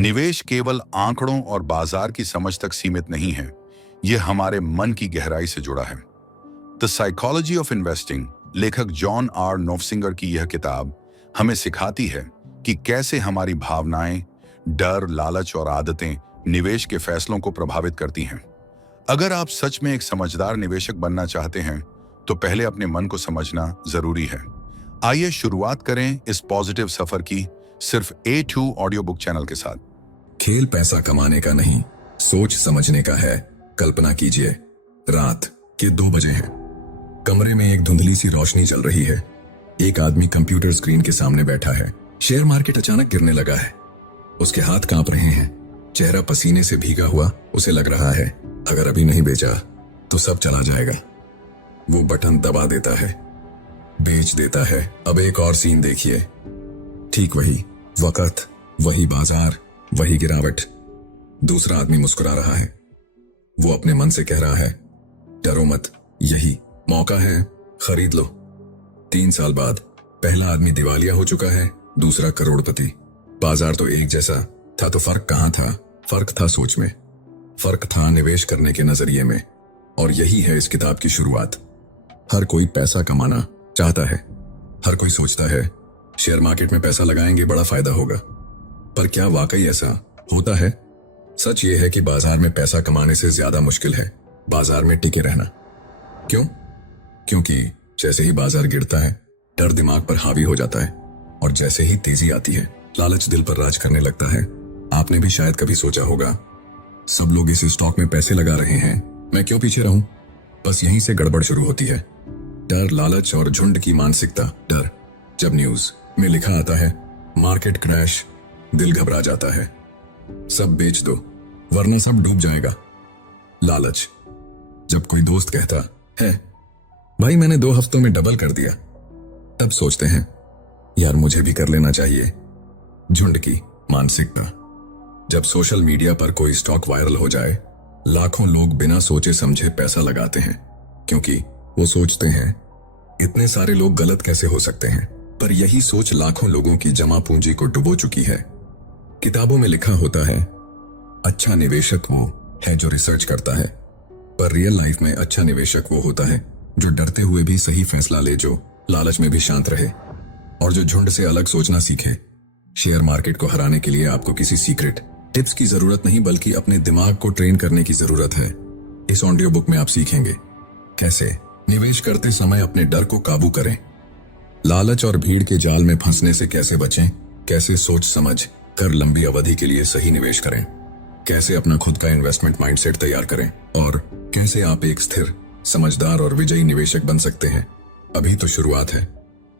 निवेश केवल आंकड़ों और बाजार की समझ तक सीमित नहीं है, यह हमारे मन की गहराई से जुड़ा है। द साइकोलॉजी ऑफ इन्वेस्टिंग लेखक जॉन आर नोफसिंगर की यह किताब हमें सिखाती है कि कैसे हमारी भावनाएं, डर, लालच और आदतें निवेश के फैसलों को प्रभावित करती हैं। अगर आप सच में एक समझदार निवेशक बनना चाहते हैं तो पहले अपने मन को समझना जरूरी है। आइए शुरुआत करें इस पॉजिटिव सफर की सिर्फ A2 ऑडियो बुक चैनल के साथ। खेल पैसा कमाने का नहीं, सोच समझने का है। कल्पना कीजिए, रात के 2 बजे हैं। कमरे में एक धुंधली सी रोशनी चल रही है। एक आदमी कंप्यूटर स्क्रीन के सामने बैठा है। शेयर मार्केट अचानक गिरने लगा है। उसके हाथ कांप रहे हैं, चेहरा पसीने से भीगा हुआ। उसे लग रहा है अगर अभी नहीं बेचा तो सब चला जाएगा। वो बटन दबा देता है, बेच देता है। अब एक और सीन देखिए, ठीक वही वक्त, वही बाजार, वही गिरावट। दूसरा आदमी मुस्कुरा रहा है। वो अपने मन से कह रहा है, डरो मत, यही मौका है, खरीद लो। 3 साल बाद पहला आदमी दिवालिया हो चुका है, दूसरा करोड़पति। बाजार तो एक जैसा था, तो फर्क कहां था? फर्क था सोच में, फर्क था निवेश करने के नजरिए में। और यही है इस किताब की शुरुआत। हर कोई पैसा कमाना चाहता है। हर कोई सोचता है शेयर मार्केट में पैसा लगाएंगे बड़ा फायदा होगा। पर क्या वाकई ऐसा होता है? सच ये है कि बाजार में पैसा कमाने से ज्यादा मुश्किल है बाजार में टिके रहना। क्यों? क्योंकि जैसे ही बाजार गिरता है, डर दिमाग पर हावी हो जाता है, और जैसे ही तेजी आती है, लालच दिल पर राज करने लगता है। आपने भी शायद कभी सोचा होगा, सब लोग इस स्टॉक में पैसे लगा रहे हैं, मैं क्यों पीछे रहूं? बस यहीं से गड़बड़ शुरू होती है। डर, लालच और झुंड की मानसिकता। डर, जब न्यूज में लिखा आता है मार्केट क्रैश, दिल घबरा जाता है, सब बेच दो वरना सब डूब जाएगा। लालच, जब कोई दोस्त कहता है भाई मैंने 2 हफ्तों में डबल कर दिया, तब सोचते हैं यार मुझे भी कर लेना चाहिए। झुंड की मानसिकता, जब सोशल मीडिया पर कोई स्टॉक वायरल हो जाए, लाखों लोग बिना सोचे समझे पैसा लगाते हैं, क्योंकि वो सोचते हैं इतने सारे लोग गलत कैसे हो सकते हैं। पर यही सोच लाखों लोगों की जमा पूंजी को डुबो चुकी है। किताबों में लिखा होता है अच्छा निवेशक वो है जो रिसर्च करता है, पर रियल लाइफ में अच्छा निवेशक वो होता है जो डरते हुए भी सही फैसला ले, जो लालच में भी शांत रहे, और जो झुंड से अलग सोचना सीखे। शेयर मार्केट को हराने के लिए आपको किसी सीक्रेट टिप्स की जरूरत नहीं, बल्कि अपने दिमाग को ट्रेन करने की जरूरत है। इस ऑडियो बुक में आप सीखेंगे कैसे निवेश करते समय अपने डर को काबू करें, लालच और भीड़ के जाल में फंसने से कैसे बचें, कैसे सोच समझ कर लंबी अवधि के लिए सही निवेश करें, कैसे अपना खुद का इन्वेस्टमेंट माइंडसेट तैयार करें, और कैसे आप एक स्थिर, समझदार और विजयी निवेशक बन सकते हैं। अभी तो शुरुआत है।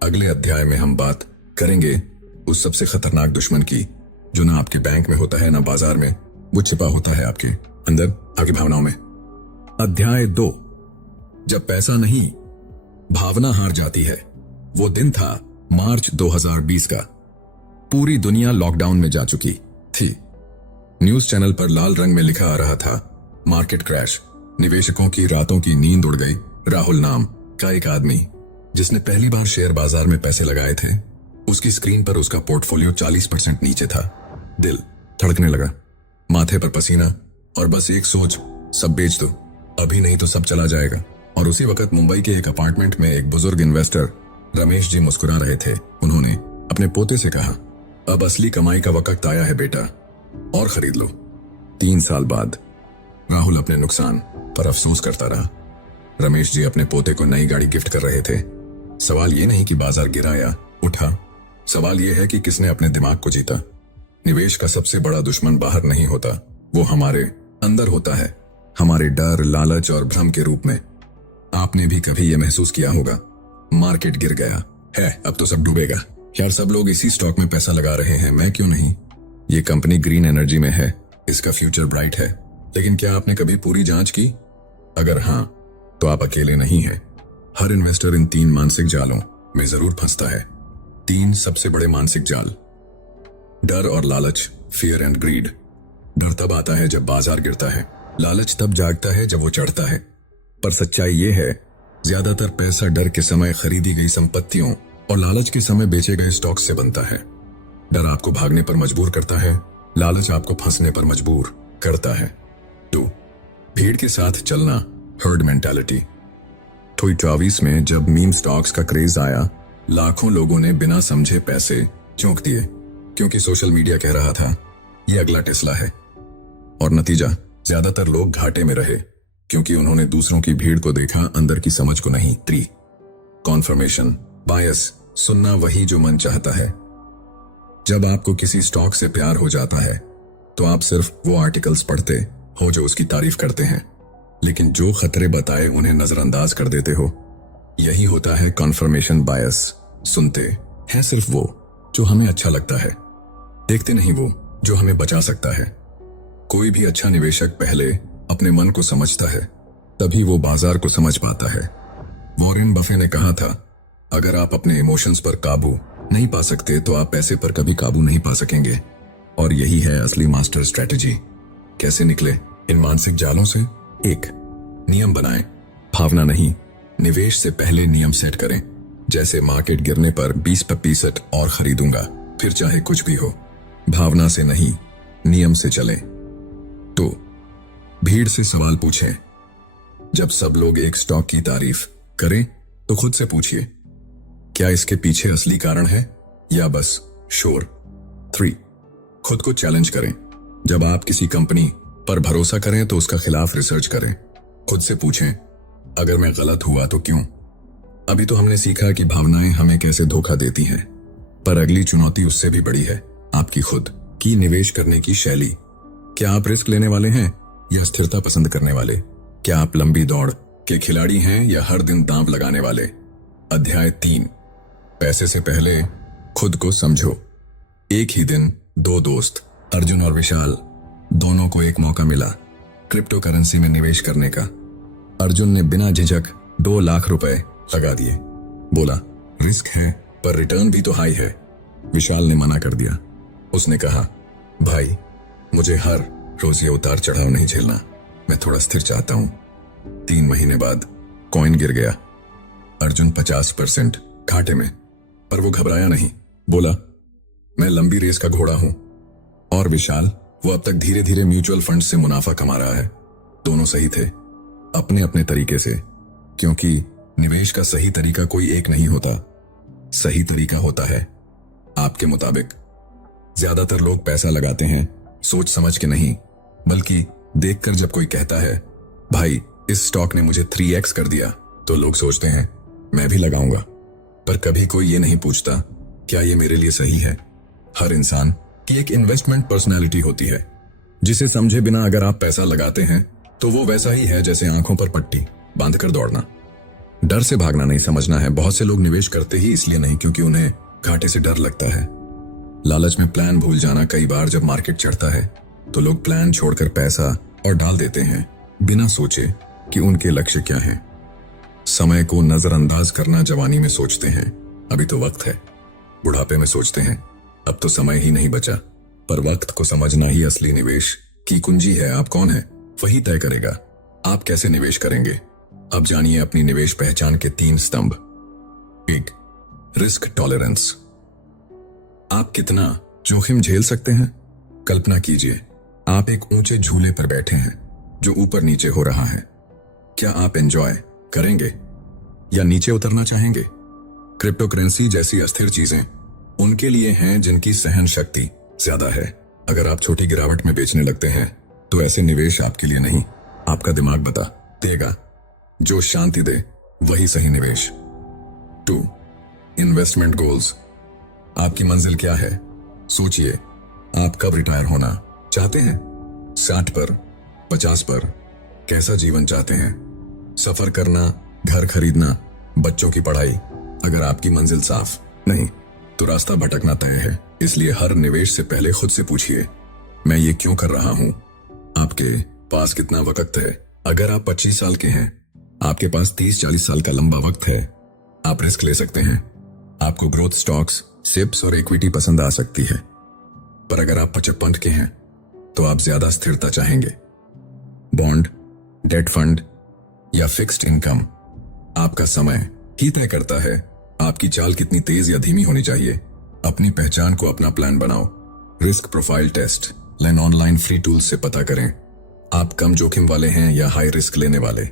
अगले अध्याय में हम बात करेंगे उस सबसे खतरनाक दुश्मन की, जो ना आपके बैंक में होता है ना बाजार में, वो छिपा होता है आपके अंदर, आपकी भावनाओं में। अध्याय 2, जब पैसा नहीं भावना हार जाती है। वो दिन था मार्च 2020 का। पूरी दुनिया लॉकडाउन में जा चुकी थी। न्यूज चैनल पर लाल रंग में लिखा आ रहा था मार्केट क्रैश, निवेशकों की रातों की नींद उड़ गई। राहुल नाम का एक आदमी जिसने पहली बार शेयर बाजार में पैसे लगाए थे, उसकी स्क्रीन पर उसका पोर्टफोलियो 40% नीचे था। दिल धड़कने लगा, माथे पर पसीना, और बस एक सोच, सब बेच दो, अभी नहीं तो सब चला जाएगा। और उसी वक्त मुंबई के एक अपार्टमेंट में एक बुजुर्ग इन्वेस्टर रमेश जी मुस्कुरा रहे थे। उन्होंने अपने पोते से कहा, अब असली कमाई का वक्त आया है बेटा, और खरीद लो। 3 साल बाद राहुल अपने नुकसान पर अफसोस करता रहा। रमेश जी अपने पोते को नई गाड़ी गिफ्ट कर रहे थे। सवाल ये नहीं कि बाजार गिरा या उठा, सवाल यह है कि किसने अपने दिमाग को जीता। निवेश का सबसे बड़ा दुश्मन बाहर नहीं होता, वो हमारे अंदर होता है, हमारे डर, लालच और भ्रम के रूप में। आपने भी कभी यह महसूस किया होगा, मार्केट गिर गया है, अब तो सब डूबेगा, यार सब लोग इसी स्टॉक में पैसा लगा रहे हैं, मैं क्यों नहीं? ये कंपनी ग्रीन एनर्जी में है, इसका फ्यूचर ब्राइट है। लेकिन क्या आपने कभी पूरी जांच की? अगर हाँ, तो आप अकेले नहीं हैं। हर इन्वेस्टर इन 3 मानसिक जालों में जरूर फंसता है। 3 सबसे बड़े मानसिक जाल, डर और लालच, फियर एंड ग्रीड। डर तब आता है जब बाजार गिरता है, लालच तब जागता है जब वो चढ़ता है। पर सच्चाई ये है, ज्यादातर पैसा डर के समय खरीदी गई संपत्तियों और लालच के समय बेचे गए स्टॉक से बनता है। डर आपको भागने पर मजबूर करता है, लालच आपको फंसने पर मजबूर करता है। 2. भीड़ के साथ चलना, हर्ड मेंटालिटी। 2024 में जब मीम स्टॉक्स का क्रेज आया, लाखों लोगों ने बिना समझे पैसे झोंक दिए, क्योंकि सोशल मीडिया कह रहा था ये अगला टेस्ला है। और नतीजा, ज्यादातर लोग घाटे में रहे, क्योंकि उन्होंने दूसरों की भीड़ को देखा, अंदर की समझ को नहीं। 3. कॉन्फर्मेशन बायस, सुनना वही जो मन चाहता है। जब आपको किसी स्टॉक से प्यार हो जाता है तो आप सिर्फ वो आर्टिकल्स पढ़ते हो जो उसकी तारीफ करते हैं, लेकिन जो खतरे बताए उन्हें नजरअंदाज कर देते हो। यही होता है कॉन्फर्मेशन बायस। सुनते हैं सिर्फ वो जो हमें अच्छा लगता है, देखते नहीं वो जो हमें बचा सकता है। कोई भी अच्छा निवेशक पहले अपने मन को समझता है, तभी वो बाजार को समझ पाता है। वॉरेन बफे ने कहा था, अगर आप अपने इमोशंस पर काबू नहीं पा सकते तो आप पैसे पर कभी काबू नहीं पा सकेंगे। और यही है असली मास्टर स्ट्रेटजी। कैसे निकले इन मानसिक जालों से? 1. नियम बनाएं, भावना नहीं। निवेश से पहले नियम सेट करें, जैसे मार्केट गिरने पर 20% और खरीदूंगा, फिर चाहे कुछ भी हो। भावना से नहीं, नियम से चलें। 2. भीड़ से सवाल पूछें। जब सब लोग एक स्टॉक की तारीफ करें तो खुद से पूछिए, क्या इसके पीछे असली कारण है या बस शोर? 3. खुद को चैलेंज करें। जब आप किसी कंपनी पर भरोसा करें तो उसका खिलाफ रिसर्च करें। खुद से पूछें, अगर मैं गलत हुआ तो क्यों? अभी तो हमने सीखा कि भावनाएं हमें कैसे धोखा देती हैं, पर अगली चुनौती उससे भी बड़ी है, आपकी खुद की निवेश करने की शैली। क्या आप रिस्क लेने वाले हैं या स्थिरता पसंद करने वाले? क्या आप लंबी दौड़ के खिलाड़ी हैं या हर दिन दांव लगाने वाले? अध्याय 3, पैसे से पहले खुद को समझो। एक ही दिन 2 दोस्त, अर्जुन और विशाल, दोनों को एक मौका मिला क्रिप्टो करेंसी में निवेश करने का। अर्जुन ने बिना झिझक 2 लाख रुपए लगा दिए। बोला, रिस्क है पर रिटर्न भी तो हाई है। विशाल ने मना कर दिया। उसने कहा, भाई मुझे हर रोज ये उतार चढ़ाव नहीं झेलना, मैं थोड़ा स्थिर चाहता हूं। 3 महीने बाद कॉइन गिर गया। अर्जुन 50% घाटे में, पर वो घबराया नहीं। बोला, मैं लंबी रेस का घोड़ा हूं। और विशाल, वो अब तक धीरे धीरे म्यूचुअल फंड से मुनाफा कमा रहा है। दोनों सही थे, अपने अपने तरीके से, क्योंकि निवेश का सही तरीका कोई एक नहीं होता। सही तरीका होता है आपके मुताबिक। ज्यादातर लोग पैसा लगाते हैं सोच समझ के नहीं, बल्कि देखकर। जब कोई कहता है, भाई इस स्टॉक ने मुझे 3x कर दिया, तो लोग सोचते हैं मैं भी लगाऊंगा। पर कभी कोई ये नहीं पूछता, क्या ये मेरे लिए सही है? हर इंसान की एक इन्वेस्टमेंट पर्सनैलिटी होती है, जिसे समझे बिना अगर आप पैसा लगाते हैं तो वो वैसा ही है जैसे आंखों पर पट्टी बांधकर दौड़ना। डर से भागना नहीं, समझना है। बहुत से लोग निवेश करते ही इसलिए नहीं क्योंकि उन्हें घाटे से डर लगता है। लालच में प्लान भूल जाना। कई बार जब मार्केट चढ़ता है तो लोग प्लान छोड़कर पैसा और डाल देते हैं, बिना सोचे कि उनके लक्ष्य क्या है। समय को नजरअंदाज करना। जवानी में सोचते हैं अभी तो वक्त है, बुढ़ापे में सोचते हैं अब तो समय ही नहीं बचा। पर वक्त को समझना ही असली निवेश की कुंजी है। आप कौन है वही तय करेगा आप कैसे निवेश करेंगे। अब जानिए अपनी निवेश पहचान के 3 स्तंभ। 1. Risk tolerance. आप कितना जोखिम झेल सकते हैं? कल्पना कीजिए, आप एक ऊंचे झूले पर बैठे हैं जो ऊपर नीचे हो रहा है। क्या आप एंजॉय करेंगे या नीचे उतरना चाहेंगे? क्रिप्टो करेंसी जैसी अस्थिर चीजें उनके लिए हैं जिनकी सहन शक्ति ज्यादा है। अगर आप छोटी गिरावट में बेचने लगते हैं तो ऐसे निवेश आपके लिए नहीं। आपका दिमाग बता देगा, जो शांति दे वही सही निवेश। 2. Investment goals. आपकी मंजिल क्या है? सोचिए, आप कब रिटायर होना चाहते हैं? 60 पर, 50 पर? कैसा जीवन चाहते हैं? सफर करना, घर खरीदना, बच्चों की पढ़ाई? अगर आपकी मंजिल साफ नहीं तो रास्ता भटकना तय है। इसलिए हर निवेश से पहले खुद से पूछिए, मैं ये क्यों कर रहा हूं? आपके पास कितना वक्त है? अगर आप 25 साल के हैं, आपके पास 30-40 साल का लंबा वक्त है। आप रिस्क ले सकते हैं। आपको ग्रोथ स्टॉक्स, सिप्स और इक्विटी पसंद आ सकती है, पर अगर आप 55 के हैं तो आप ज्यादा स्थिरता चाहेंगे। बॉन्ड, डेट फंड या फिक्स्ड इनकम? आपका समय ही तय करता है आपकी चाल कितनी तेज या धीमी होनी चाहिए। अपनी पहचान को अपना प्लान बनाओ। Risk profile test. लेन ऑनलाइन फ्री टूल्स से पता करें आप कम जोखिम वाले हैं या हाई रिस्क लेने वाले।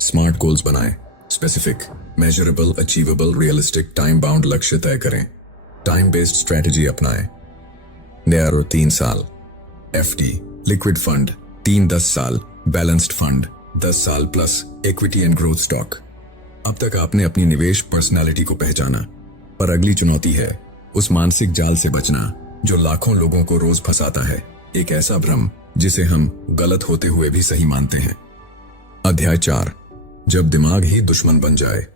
स्मार्ट गोल्स बनाएं, specific, measurable, achievable, realistic, time bound लक्ष्य तय करें। टाइम बेस्ड स्ट्रेटजी अपनाएं। नया 3 साल, एफडी, लिक्विड फंड 3-10 साल, बैलेंस्ड फंड 10 साल plus equity and growth stock. अब तक आपने अपनी निवेश पर्सनालिटी को पहचाना, पर अगली चुनौती है उस मानसिक जाल से बचना जो लाखों लोगों को रोज फंसाता है, एक ऐसा भ्रम जिसे हम गलत होते हुए भी सही मानते हैं। अध्याय 4, जब दिमाग ही दुश्मन बन जाए।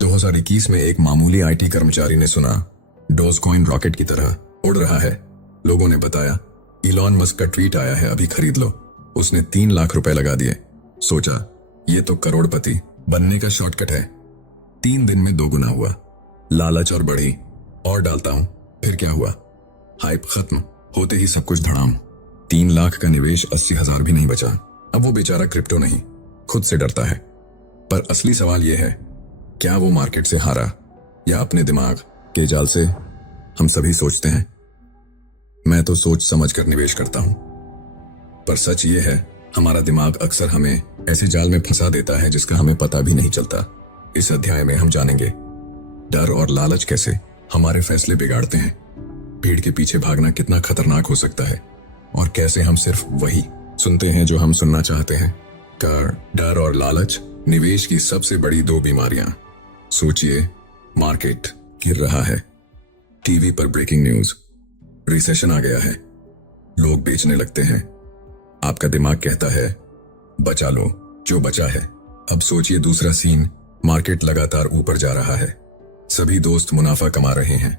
2021 में एक मामूली आईटी कर्मचारी ने सुना डोजकॉइन रॉकेट की तरह उड़ रहा है। लोगों ने बताया इलॉन मस्क का ट्वीट आया है, अभी खरीद लो। उसने 3 लाख रुपए लगा दिए। सोचा ये तो करोड़पति बनने का शॉर्टकट है। 3 दिन में 2 गुना हुआ। लालच और बढ़ी, और डालता हूं। फिर क्या हुआ? हाइप खत्म होते ही सब कुछ धड़ाम। 3 लाख का निवेश 80,000 भी नहीं बचा। अब वो बेचारा क्रिप्टो नहीं, खुद से डरता है। पर असली सवाल यह है, क्या वो मार्केट से हारा या अपने दिमाग के जाल से? हम सभी सोचते हैं मैं तो सोच समझ कर निवेश करता हूं, पर सच ये है हमारा दिमाग अक्सर हमें ऐसे जाल में फंसा देता है जिसका हमें पता भी नहीं चलता। इस अध्याय में हम जानेंगे डर और लालच कैसे हमारे फैसले बिगाड़ते हैं, भीड़ के पीछे भागना कितना खतरनाक हो सकता है, और कैसे हम सिर्फ वही सुनते हैं जो हम सुनना चाहते हैं। डर और लालच निवेश की सबसे बड़ी 2 बीमारियां। सोचिए, मार्केट गिर रहा है, टीवी पर ब्रेकिंग न्यूज, रिसेशन आ गया है, लोग बेचने लगते हैं। आपका दिमाग कहता है बचा लो जो बचा है। अब सोचिए दूसरा सीन, मार्केट लगातार ऊपर जा रहा है, सभी दोस्त मुनाफा कमा रहे हैं।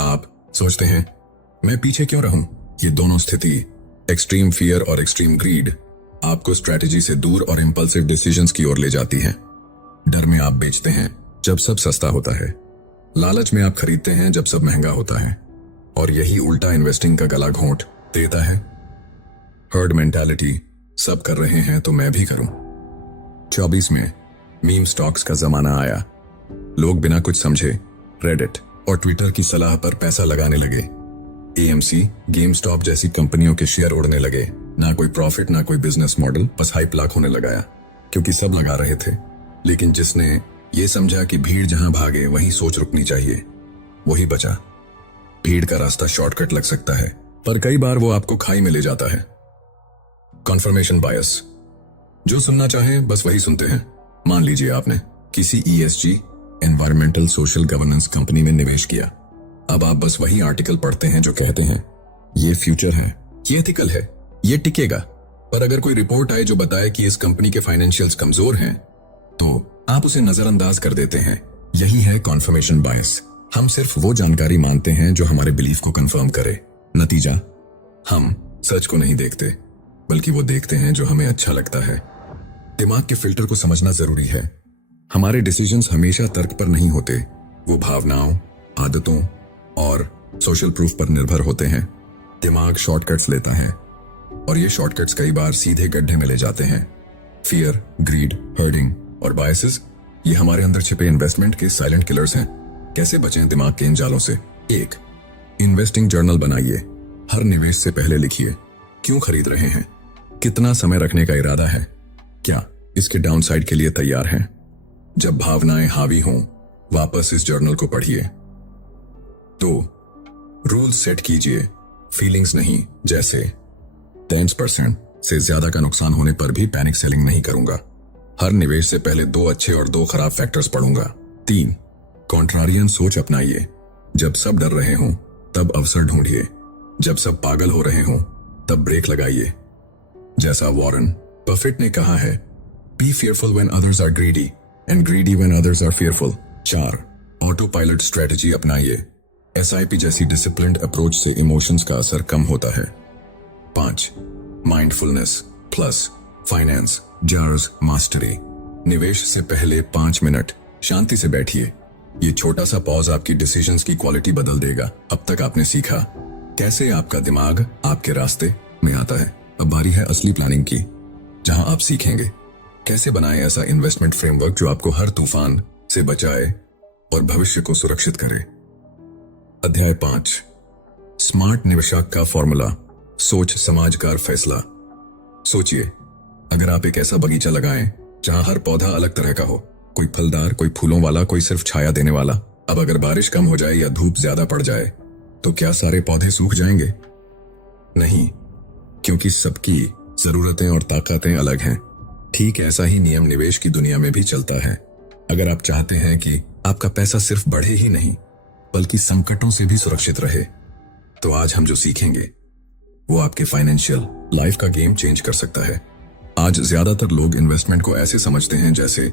आप सोचते हैं मैं पीछे क्यों रहूं? ये दोनों स्थिति, एक्सट्रीम फियर और एक्सट्रीम ग्रीड, आपको स्ट्रैटेजी से दूर और इंपल्सिव डिसीजंस की ओर ले जाती हैं। डर में आप बेचते हैं जब सब सस्ता होता है, लालच में आप खरीदते हैं जब सब महंगा होता है, और यही उल्टा इन्वेस्टिंग का गला घोंट देता है। हर्ड मेंटालिटी, सब कर रहे हैं तो मैं भी करूं। 24 में मीम स्टॉक्स का जमाना आया। लोग बिना कुछ समझे रेडिट और ट्विटर की सलाह पर पैसा लगाने लगे। एएमसी, गेम स्टॉप जैसी कंपनियों के शेयर उड़ने लगे। ना कोई प्रॉफिट, ना कोई बिजनेस मॉडल, बस हाइप लाख होने लगाया, क्योंकि सब लगा रहे थे। लेकिन जिसने ये समझा कि भीड़ जहां भागे वहीं सोच रुकनी चाहिए, वही बचा। भीड़ का रास्ता शॉर्टकट लग सकता है, पर कई बार वो आपको खाई में ले जाता है। कॉन्फर्मेशन बायस, जो सुनना चाहे बस वही सुनते हैं। मान लीजिए आपने किसी ESG, environmental social governance company में निवेश किया। अब आप बस वही आर्टिकल पढ़ते हैं जो कहते हैं ये फ्यूचर है, ये एथिकल है, ये टिकेगा। पर अगर कोई रिपोर्ट आए जो बताए कि इस कंपनी के फाइनेंशियल्स कमजोर हैं, तो आप उसे नजरअंदाज कर देते हैं। यही है कॉन्फर्मेशन बायस। हम सिर्फ वो जानकारी मानते हैं जो हमारे बिलीफ को कंफर्म करे। नतीजा, हम सच को नहीं देखते, बल्कि वो देखते हैं जो हमें अच्छा लगता है। दिमाग के फिल्टर को समझना जरूरी है। हमारे डिसीजंस हमेशा तर्क पर नहीं होते, वो भावनाओं, आदतों और सोशल प्रूफ पर निर्भर होते हैं। दिमाग शॉर्टकट्स लेता है, और ये शॉर्टकट्स कई बार सीधे गड्ढे में ले जाते हैं। फियर, ग्रीड, हर्डिंग और बायसेस, ये हमारे अंदर छिपे इन्वेस्टमेंट के साइलेंट किलर्स हैं। कैसे बचें दिमाग के इन जालों से? 1, इन्वेस्टिंग जर्नल बनाइए। हर निवेश से पहले लिखिए क्यों खरीद रहे हैं, कितना समय रखने का इरादा है, क्या इसके डाउनसाइड के लिए तैयार हैं। जब भावनाएं हावी हों, वापस इस जर्नल को पढ़िए। 2, रूल सेट कीजिए, फीलिंग्स नहीं। जैसे 10% से ज्यादा का नुकसान होने पर भी पैनिक सेलिंग नहीं करूंगा। हर निवेश से पहले 2 अच्छे और 2 खराब फैक्टर्स पढ़ूंगा। 3, कॉन्ट्रारियन सोच अपनाइए। जब सब डर रहे हों तब अवसर ढूंढिए, जब सब पागल हो रहे हों तब ब्रेक लगाइए। जैसा वॉरेन बफेट ने कहा है, B fearful when others are greedy and greedy when others are fearful। 4, auto pilot strategy अपनाइए। SIP जैसी डिसिप्लिन्ड अप्रोच से इमोशंस का असर कम होता है। 5, माइंडफुलनेस प्लस फाइनेंस जर्स मास्टरी। निवेश से पहले 5 मिनट शांति से बैठिए। ये छोटा सा पॉज आपकी डिसीजंस की क्वालिटी बदल देगा। अब तक आपने सीखा कैसे आपका दिमाग आपके रास्ते में आता है। अब बारी है असली प्लानिंग की, जहां आप सीखेंगे कैसे बनाएं ऐसा इन्वेस्टमेंट फ्रेमवर्क जो आपको हर तूफान से बचाए और भविष्य को सुरक्षित करे। अध्याय 5, स्मार्ट निवेशक का फॉर्मूला। सोच समाजकार फैसला। सोचिए, अगर आप एक ऐसा बगीचा लगाएं जहां हर पौधा अलग तरह का हो, कोई फलदार, कोई फूलों वाला, कोई सिर्फ छाया देने वाला। अब अगर बारिश कम हो जाए या धूप ज्यादा पड़ जाए तो क्या सारे पौधे सूख जाएंगे? नहीं, क्योंकि सबकी जरूरतें और ताकतें अलग हैं। ठीक ऐसा ही नियम निवेश की दुनिया में भी चलता है। अगर आप चाहते हैं कि आपका पैसा सिर्फ बढ़े ही नहीं बल्कि संकटों से भी सुरक्षित रहे, तो आज हम जो सीखेंगे वो आपके फाइनेंशियल लाइफ का गेम चेंज कर सकता है। आज ज्यादातर लोग इन्वेस्टमेंट को ऐसे समझते हैं जैसे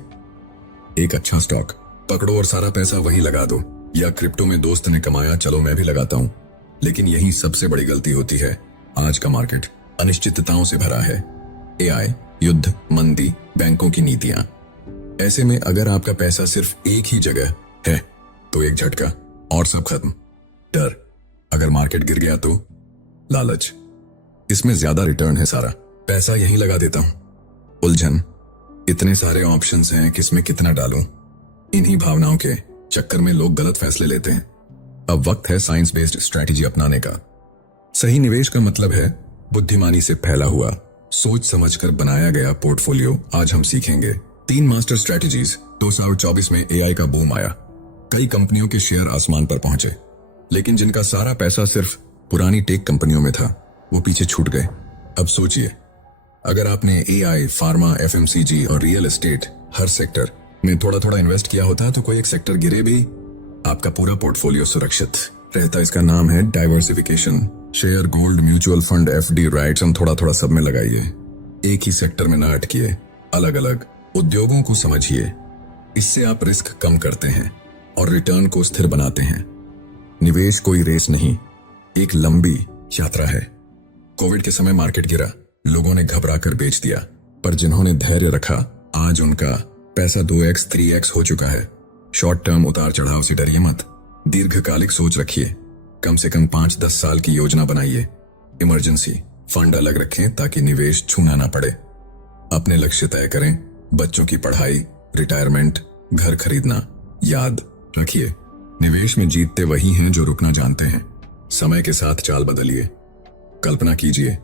एक अच्छा स्टॉक पकड़ो और सारा पैसा वहीं लगा दो, या क्रिप्टो में दोस्त ने कमाया चलो मैं भी लगाता हूं। लेकिन यही सबसे बड़ी गलती होती है। आज का मार्केट अनिश्चितताओं से भरा है। एआई, युद्ध, मंदी, बैंकों की नीतियां। ऐसे में अगर आपका पैसा सिर्फ एक ही जगह है तो एक झटका और सब खत्म। डर, अगर मार्केट गिर गया तो लालच, इसमें ज्यादा रिटर्न है, सारा पैसा यहीं लगा देता हूं। उलझन, इतने सारे ऑप्शंस हैं, किसमें कितना डालूं। इन्हीं भावनाओं के चक्कर में लोग गलत फैसले लेते हैं। अब वक्त है साइंस बेस्ड स्ट्रेटेजी अपनाने का। सही निवेश का मतलब है बुद्धिमानी से फैला हुआ, सोच समझकर बनाया गया पोर्टफोलियो। आज हम सीखेंगे 3 मास्टर स्ट्रेटेजीज। 2024 में एआई का बूम आया, कई कंपनियों के शेयर आसमान पर पहुंचे, लेकिन जिनका सारा पैसा सिर्फ पुरानी टेक कंपनियों में था वो पीछे छूट गए। अब सोचिए, अगर आपने एआई, फार्मा, एफएमसीजी और रियल एस्टेट हर सेक्टर में थोड़ा थोड़ा इन्वेस्ट किया होता तो कोई एक सेक्टर गिरे भी आपका पूरा पोर्टफोलियो सुरक्षित रहता। इसका नाम है diversification. Share, gold, mutual fund, FD, rights, हम थोड़ा थोड़ा सब में लगाइए। एक ही सेक्टर में ना अटकिए, अलग अलग उद्योगों को समझिए। इससे आप रिस्क कम करते हैं और रिटर्न को स्थिर बनाते हैं। निवेश कोई रेस नहीं, एक लंबी यात्रा है। कोविड के समय मार्केट गिरा, लोगों ने घबरा कर बेच दिया, पर जिन्होंने धैर्य रखा आज उनका पैसा 2x 3x हो चुका है। शॉर्ट टर्म उतार चढ़ाव से डरिए मत, दीर्घकालिक सोच रखिए। कम से कम 5-10 साल की योजना बनाइए। इमरजेंसी फंड अलग रखें ताकि निवेश छूना ना पड़े। अपने लक्ष्य तय करें, बच्चों की पढ़ाई, रिटायरमेंट, घर खरीदना। याद रखिए, निवेश में जीतते वही हैं जो रुकना जानते हैं। समय के साथ चाल बदलिए। कल्पना कीजिए,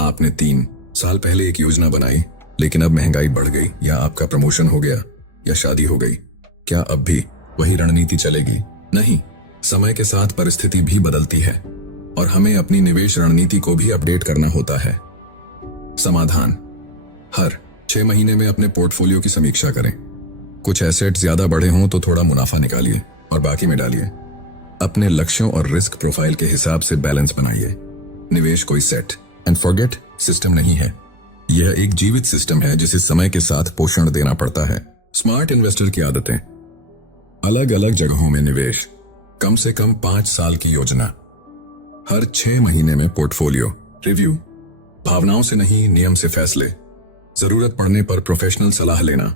आपने 3 साल पहले एक योजना बनाई, लेकिन अब महंगाई बढ़ गई, या आपका प्रमोशन हो गया, या शादी हो गई। क्या अब भी वही रणनीति चलेगी? नहीं, समय के साथ परिस्थिति भी बदलती है और हमें अपनी निवेश रणनीति को भी अपडेट करना होता है। समाधान, हर 6 महीने में अपने पोर्टफोलियो की समीक्षा करें। कुछ एसेट ज्यादा बढ़े हों तो थोड़ा मुनाफा निकालिए और बाकी में डालिए। अपने लक्ष्यों और रिस्क प्रोफाइल के हिसाब से बैलेंस बनाइए। निवेश कोई सेट एंड फॉरगेट सिस्टम नहीं है, यह एक जीवित सिस्टम है जिसे समय के साथ पोषण देना पड़ता है। स्मार्ट इन्वेस्टर की आदतें, अलग अलग जगहों में निवेश, कम से कम 5 साल की योजना, हर 6 महीने में पोर्टफोलियो रिव्यू, भावनाओं से नहीं नियम से फैसले, जरूरत पड़ने पर प्रोफेशनल सलाह लेना।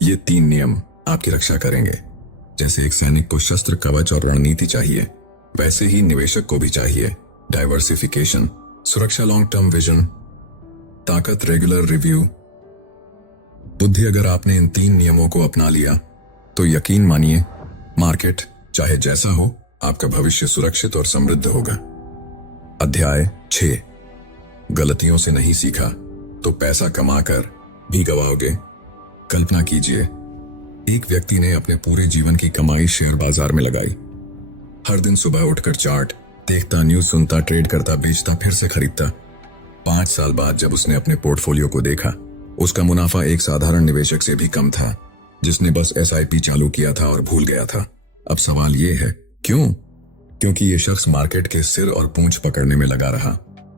ये 3 नियम आपकी रक्षा करेंगे। जैसे एक सैनिक को शस्त्र, कवच और रणनीति चाहिए, वैसे ही निवेशक को भी चाहिए डाइवर्सिफिकेशन, सुरक्षा, लॉन्ग टर्म विजन, ताकत, रेगुलर रिव्यू, बुद्धि। अगर आपने इन 3 नियमों को अपना लिया तो यकीन मानिए, मार्केट चाहे जैसा हो, आपका भविष्य सुरक्षित और समृद्ध होगा। अध्याय 6, गलतियों से नहीं सीखा तो पैसा कमाकर भी गवाओगे। कल्पना कीजिए, एक व्यक्ति ने अपने पूरे जीवन की कमाई शेयर बाजार में लगाई। हर दिन सुबह उठकर चार्ट देखता, न्यूज सुनता, ट्रेड करता, बेचता, फिर से खरीदता। 5 साल बाद जब उसने अपने पोर्टफोलियो को देखा, उसका मुनाफा एक साधारण निवेशक से भी कम था जिसने बस SIP चालू किया था और भूल गया था। अब सवाल ये है, क्यों? क्योंकि ये शख्स मार्केट के सिर और पूंछ पकड़ने में लगा रहा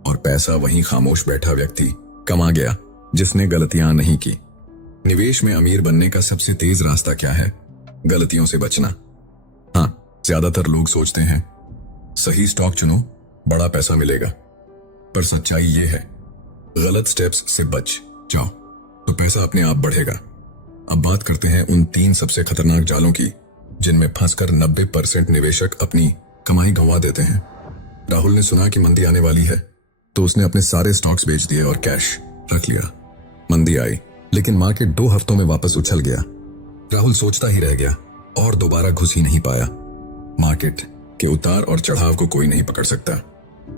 और पैसा वहीं खामोश बैठा व्यक्ति कमा गया जिसने गलतियां नहीं की। निवेश में अमीर बनने का सबसे तेज रास्ता क्या है? गलतियों से बचना। हाँ, ज्यादातर लोग सोचते हैं सही स्टॉक चुनो, बड़ा पैसा मिलेगा, पर सच्चाई ये है, गलत स्टेप्स से बच जाओ तो पैसा अपने आप बढ़ेगा। अब बात करते हैं उन 3 सबसे खतरनाक जालों की जिनमें फंसकर 90% निवेशक अपनी कमाई गंवा देते हैं। राहुल ने सुना कि मंदी आने वाली है तो उसने अपने सारे स्टॉक्स बेच दिए और कैश रख लिया। मंदी आई, लेकिन मार्केट 2 हफ्तों में वापस उछल गया। राहुल सोचता ही रह गया और दोबारा घुस ही नहीं पाया। मार्केट के उतार और चढ़ाव को कोई नहीं पकड़ सकता,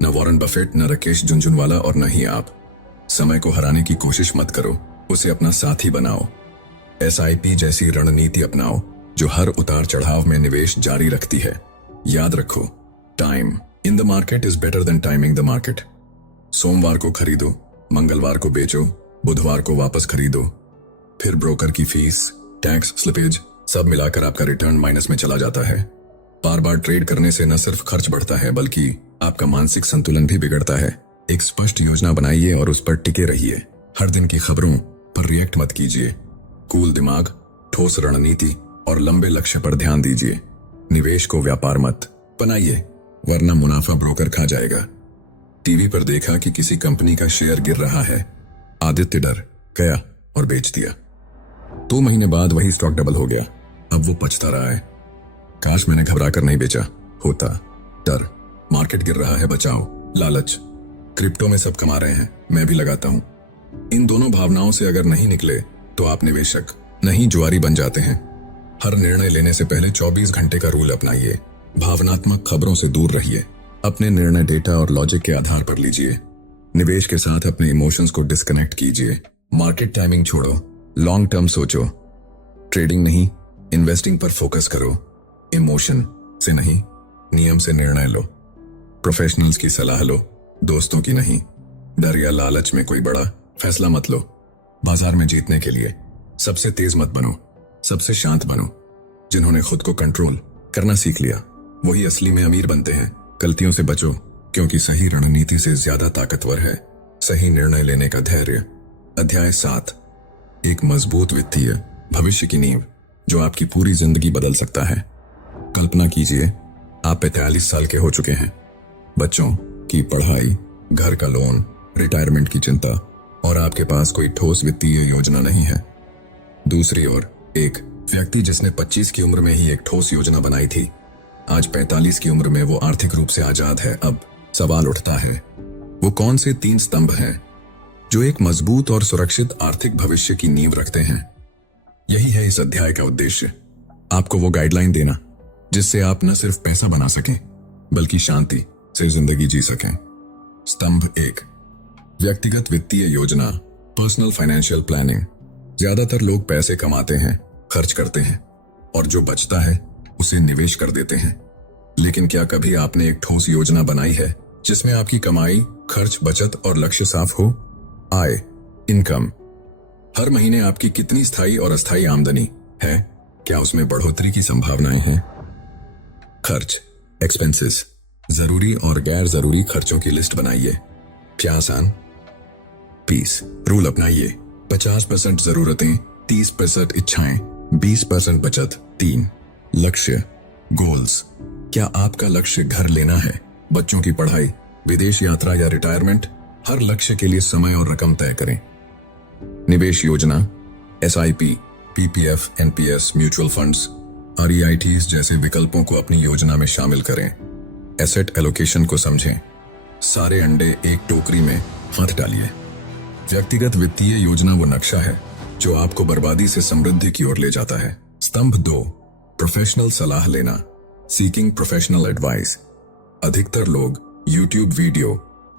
न वॉरेन बफेट, न राकेश झुनझुनवाला और न ही आप। समय को हराने की कोशिश मत करो, उसे अपना साथी बनाओ। SIP जैसी रणनीति अपनाओ जो हर उतार चढ़ाव में निवेश जारी रखती है। याद रखो, time in the market is better than timing the market. सोमवार को खरीदो, मंगलवार को बेचो, बुधवार को वापस खरीदो, फिर ब्रोकर की फीस, टैक्स, स्लिपेज सब मिलाकर आपका रिटर्न माइनस में चला जाता है। बार बार ट्रेड करने से न सिर्फ खर्च बढ़ता है बल्कि आपका मानसिक संतुलन भी बिगड़ता है। एक स्पष्ट योजना बनाइए और उस पर टिके रहिए। हर दिन की खबरों पर रिएक्ट मत कीजिए। कूल दिमाग, ठोस रणनीति और लंबे लक्ष्य पर ध्यान दीजिए। निवेश को व्यापार मत बनाइए, वरना मुनाफा ब्रोकर खा जाएगा। टीवी पर देखा कि किसी कंपनी का शेयर गिर रहा है। आदित्य डर गया और बेच दिया। 2 महीने बाद वही स्टॉक डबल हो गया। अब वो पछता रहा है, काश मैंने घबरा कर नहीं बेचा होता। डर, मार्केट गिर रहा है बचाओ, लालच, क्रिप्टो में सब कमा रहे हैं मैं भी लगाता हूं। इन दोनों भावनाओं से अगर नहीं निकले तो आप निवेशक नहीं जुआरी बन जाते हैं। हर निर्णय लेने से पहले 24 घंटे का रूल अपनाइए। भावनात्मक खबरों से दूर रहिए। अपने निर्णय डेटा और लॉजिक के आधार पर लीजिए। निवेश के साथ अपने इमोशंस को डिस्कनेक्ट कीजिए। मार्केट टाइमिंग छोड़ो, लॉन्ग टर्म सोचो। ट्रेडिंग नहीं, इन्वेस्टिंग पर फोकस करो। इमोशन से नहीं, नियम से निर्णय लो। प्रोफेशनल्स की सलाह लो, दोस्तों की नहीं। डर या लालच में कोई बड़ा फैसला मत लो। बाजार में जीतने के लिए सबसे तेज मत बनो, सबसे शांत बनो। जिन्होंने खुद को कंट्रोल करना सीख लिया वही असली में अमीर बनते हैं। गलतियों से बचो, क्योंकि सही रणनीति से ज्यादा ताकतवर है सही निर्णय लेने का धैर्य। अध्याय 7, एक मजबूत वित्तीय भविष्य की नींव जो आपकी पूरी जिंदगी बदल सकता है। कल्पना कीजिए, आप 45 साल के हो चुके हैं। बच्चों की पढ़ाई, घर का लोन, रिटायरमेंट की चिंता, और आपके पास कोई ठोस वित्तीय योजना नहीं है। दूसरी ओर एक व्यक्ति जिसने 25 की उम्र में ही एक ठोस योजना बनाई थी, आज 45 की उम्र में वो आर्थिक रूप से आजाद है। अब सवाल उठता है, वो कौन से 3 स्तंभ हैं जो एक मजबूत और सुरक्षित आर्थिक भविष्य की नींव रखते हैं? यही है इस अध्याय का उद्देश्य, आपको वो गाइडलाइन देना जिससे आप न सिर्फ पैसा बना सकें बल्कि शांति से जिंदगी जी सकें। स्तंभ 1, व्यक्तिगत वित्तीय योजना, पर्सनल फाइनेंशियल प्लानिंग। ज्यादातर लोग पैसे कमाते हैं, खर्च करते हैं और जो बचता है उसे निवेश कर देते हैं। लेकिन क्या कभी आपने एक ठोस योजना बनाई है जिसमें आपकी कमाई, खर्च, बचत और लक्ष्य साफ हो? आय, इनकम, हर महीने आपकी कितनी स्थायी और अस्थायी आमदनी है? क्या उसमें बढ़ोतरी की संभावनाएं हैं? खर्च, एक्सपेंसेस, जरूरी और गैर जरूरी खर्चों की लिस्ट बनाइए। क्या आसान? 20 रूल अपनाइए। 50% जरूरतें, 30% इच्छाएं, 20% बचत। 3 लक्ष्य, गोल्स। क्या आपका लक्ष्य घर लेना है, बच्चों की पढ़ाई, विदेश यात्रा या रिटायरमेंट? हर लक्ष्य के लिए समय और रकम तय करें। निवेश योजना, SIP, PPF, NPS, mutual funds, REITs जैसे विकल्पों को अपनी योजना में शामिल करें। एसेट एलोकेशन को समझें। सारे अंडे एक टोकरी में हाथ डालिए। व्यक्तिगत वित्तीय योजना वो नक्शा है जो आपको बर्बादी से समृद्धि की ओर ले जाता है। स्तंभ 2, प्रोफेशनल सलाह लेना, सीकिंग प्रोफेशनल एडवाइस। अधिकतर लोग YouTube वीडियो,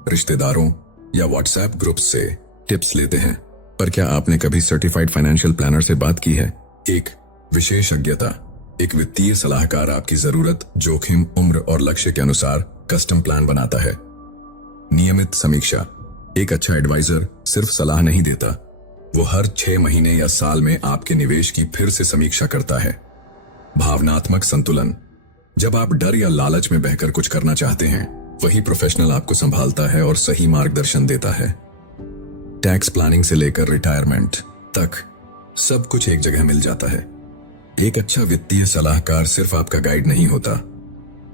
रिश्तेदारों या WhatsApp ग्रुप्स से टिप्स लेते हैं, पर क्या आपने कभी सर्टिफाइड फाइनेंशियल प्लानर से बात की है? एक विशेषज्ञता, एक वित्तीय सलाहकार आपकी जरूरत, जोखिम, उम्र और लक्ष्य के अनुसार कस्टम प्लान बनाता है। नियमित समीक्षा, एक अच्छा एडवाइजर सिर्फ सलाह नहीं देता, वो हर 6 महीने या साल में आपके निवेश की फिर से समीक्षा करता है। भावनात्मक संतुलन, जब आप डर या लालच में बहकर कुछ करना चाहते हैं, वही प्रोफेशनल आपको संभालता है और सही मार्गदर्शन देता है। टैक्स प्लानिंग से लेकर रिटायरमेंट तक सब कुछ एक जगह मिल जाता है। एक अच्छा वित्तीय सलाहकार सिर्फ आपका गाइड नहीं होता,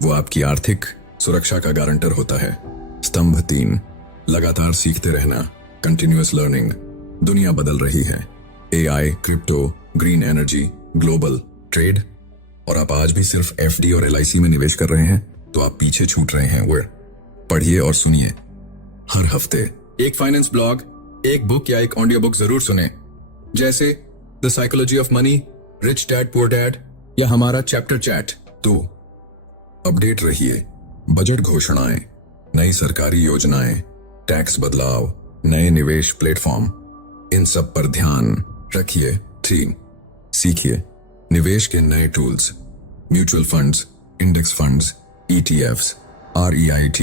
वो आपकी आर्थिक सुरक्षा का गारंटर होता है। स्तंभ 3, लगातार सीखते रहना, कंटिन्यूअस लर्निंग। दुनिया बदल रही है, AI, crypto, green energy, global trade, और आप आज भी सिर्फ FD और LIC में निवेश कर रहे हैं तो आप पीछे छूट रहे हैं। वो पढ़िए और सुनिए। हर हफ्ते एक फाइनेंस ब्लॉग, एक बुक या एक ऑडियो बुक जरूर सुने, जैसे the psychology of money, rich dad poor dad या हमारा चैप्टर चैट। 2 अपडेट रहिए, बजट घोषणाएं, नई सरकारी योजनाएं, टैक्स बदलाव, नए निवेश प्लेटफॉर्म, इन सब पर ध्यान रखिए। 3. सीखिए निवेश के नए tools, mutual funds, index funds, ETFs, REIT,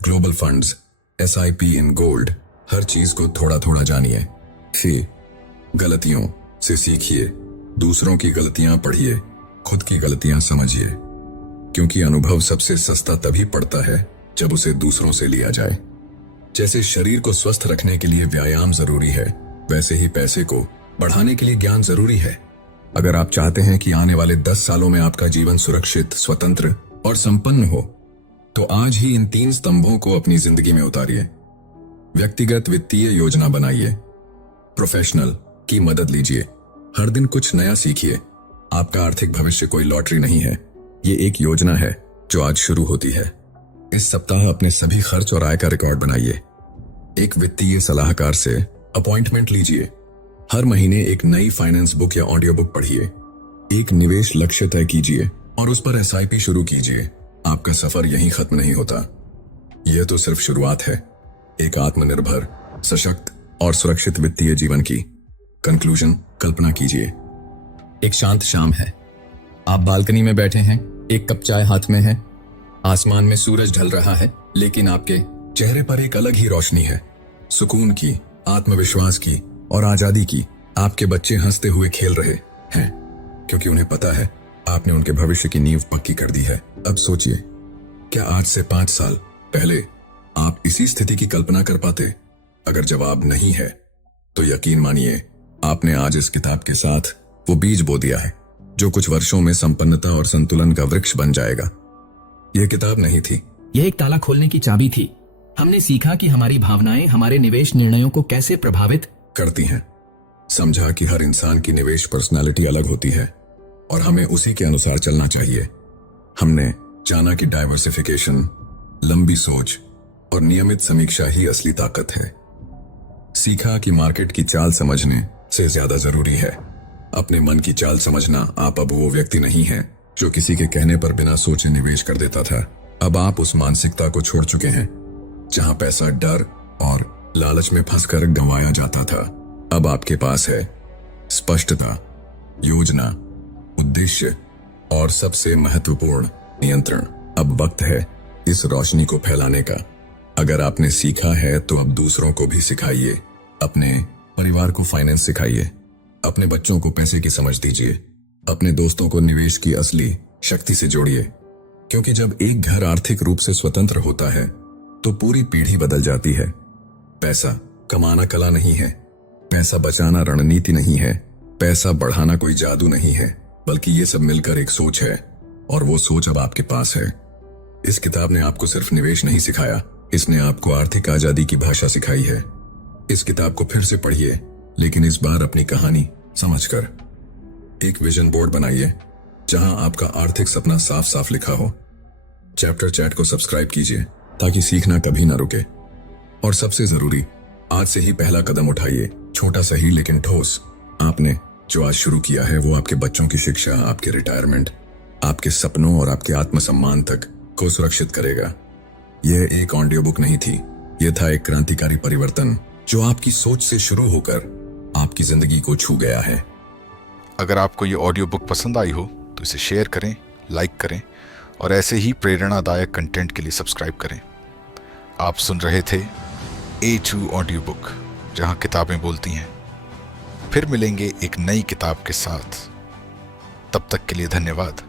global funds, SIP in gold, हर चीज को थोड़ा थोड़ा जानिए। 6. गलतियों से सीखिए, दूसरों की गलतियां पढ़िए, खुद की गलतियां समझिए, क्योंकि अनुभव सबसे सस्ता तभी पड़ता है जब उसे दूसरों से लिया जाए। जैसे शरीर को स्वस्थ रखने के लिए व्यायाम जरूरी है, वैसे ही पैसे को बढ़ाने के लिए ज्ञान जरूरी है। अगर आप चाहते हैं कि आने वाले 10 सालों में आपका जीवन सुरक्षित, स्वतंत्र और संपन्न हो, तो आज ही इन 3 स्तंभों को अपनी जिंदगी में उतारिए। व्यक्तिगत वित्तीय योजना बनाइए, प्रोफेशनल की मदद लीजिए, हर दिन कुछ नया सीखिए। आपका आर्थिक भविष्य कोई लॉटरी नहीं है, ये एक योजना है जो आज शुरू होती है। इस सप्ताह अपने सभी खर्च और आय का रिकॉर्ड बनाइए। एक वित्तीय सलाहकार से अपॉइंटमेंट लीजिए। हर महीने एक नई फाइनेंस बुक या ऑडियो बुक पढ़िए। एक निवेश लक्ष्य तय कीजिए और उस पर SIP शुरू कीजिए। आपका सफर यहीं खत्म नहीं होता, यह तो सिर्फ शुरुआत है एक आत्मनिर्भर, सशक्त और सुरक्षित वित्तीय जीवन की। कंक्लूजन, कल्पना कीजिए एक शांत शाम है, आप बालकनी में बैठे हैं, एक कप चाय हाथ में है, आसमान में सूरज ढल रहा है, लेकिन आपके चेहरे पर एक अलग ही रोशनी है, सुकून की, आत्मविश्वास की और आजादी की। आपके बच्चे हंसते हुए खेल रहे हैं, क्योंकि उन्हें पता है आपने उनके भविष्य की नींव पक्की कर दी है। अब सोचिए, क्या आज से 5 साल पहले आप इसी स्थिति की कल्पना कर पाते? अगर जवाब नहीं है, तो यकीन मानिए आपने आज इस किताब के साथ वो बीज बो दिया है जो कुछ वर्षों में संपन्नता और संतुलन का वृक्ष बन जाएगा। यह किताब नहीं थी, यह एक ताला खोलने की चाबी थी। हमने सीखा कि हमारी भावनाएं हमारे निवेश निर्णयों को कैसे प्रभावित करती हैं। समझा कि हर इंसान की निवेश पर्सनालिटी अलग होती है और हमें उसी के अनुसार चलना चाहिए। हमने जाना कि डाइवर्सिफिकेशन, लंबी सोच और नियमित समीक्षा ही असली ताकत है। सीखा कि मार्केट की चाल समझने से ज्यादा जरूरी है अपने मन की चाल समझना। आप अब वो व्यक्ति नहीं हैं जो किसी के कहने पर बिना सोचे निवेश कर देता था। अब आप उस मानसिकता को छोड़ चुके हैं जहां पैसा डर और लालच में फंसकर गंवाया जाता था। अब आपके पास है स्पष्टता, योजना, उद्देश्य और सबसे महत्वपूर्ण नियंत्रण। अब वक्त है इस रोशनी को फैलाने का। अगर आपने सीखा है तो अब दूसरों को भी सिखाइए। अपने परिवार को फाइनेंस सिखाइए, अपने बच्चों को पैसे की समझ दीजिए, अपने दोस्तों को निवेश की असली शक्ति से जोड़िए, क्योंकि जब एक घर आर्थिक रूप से स्वतंत्र होता है तो पूरी पीढ़ी बदल जाती है। पैसा कमाना कला नहीं है, पैसा बचाना रणनीति नहीं है, पैसा बढ़ाना कोई जादू नहीं है, बल्कि ये सब मिलकर एक सोच है, और वो सोच अब आपके पास है। इस किताब ने आपको सिर्फ निवेश नहीं सिखाया, इसने आपको आर्थिक आजादी की भाषा सिखाई है। इस किताब को फिर से पढ़िए, लेकिन इस बार अपनी कहानी समझकर। एक विजन बोर्ड बनाइए जहां आपका आर्थिक सपना साफ साफ लिखा हो। चैप्टर चैट को सब्सक्राइब कीजिए ताकि सीखना कभी ना रुके। और सबसे जरूरी, आज से ही पहला कदम उठाइए, छोटा सही लेकिन ठोस। आपने जो आज शुरू किया है वो आपके बच्चों की शिक्षा, आपके रिटायरमेंट, आपके सपनों और आपके आत्मसम्मान तक को सुरक्षित करेगा। यह एक ऑडियो बुक नहीं थी, यह था एक क्रांतिकारी परिवर्तन जो आपकी सोच से शुरू होकर आपकी जिंदगी को छू गया है। अगर आपको ये ऑडियो बुक पसंद आई हो तो इसे शेयर करें, लाइक करें और ऐसे ही प्रेरणादायक कंटेंट के लिए सब्सक्राइब करें। आप सुन रहे थे A2 ऑडियो बुक, जहां किताबें बोलती हैं। फिर मिलेंगे एक नई किताब के साथ, तब तक के लिए धन्यवाद।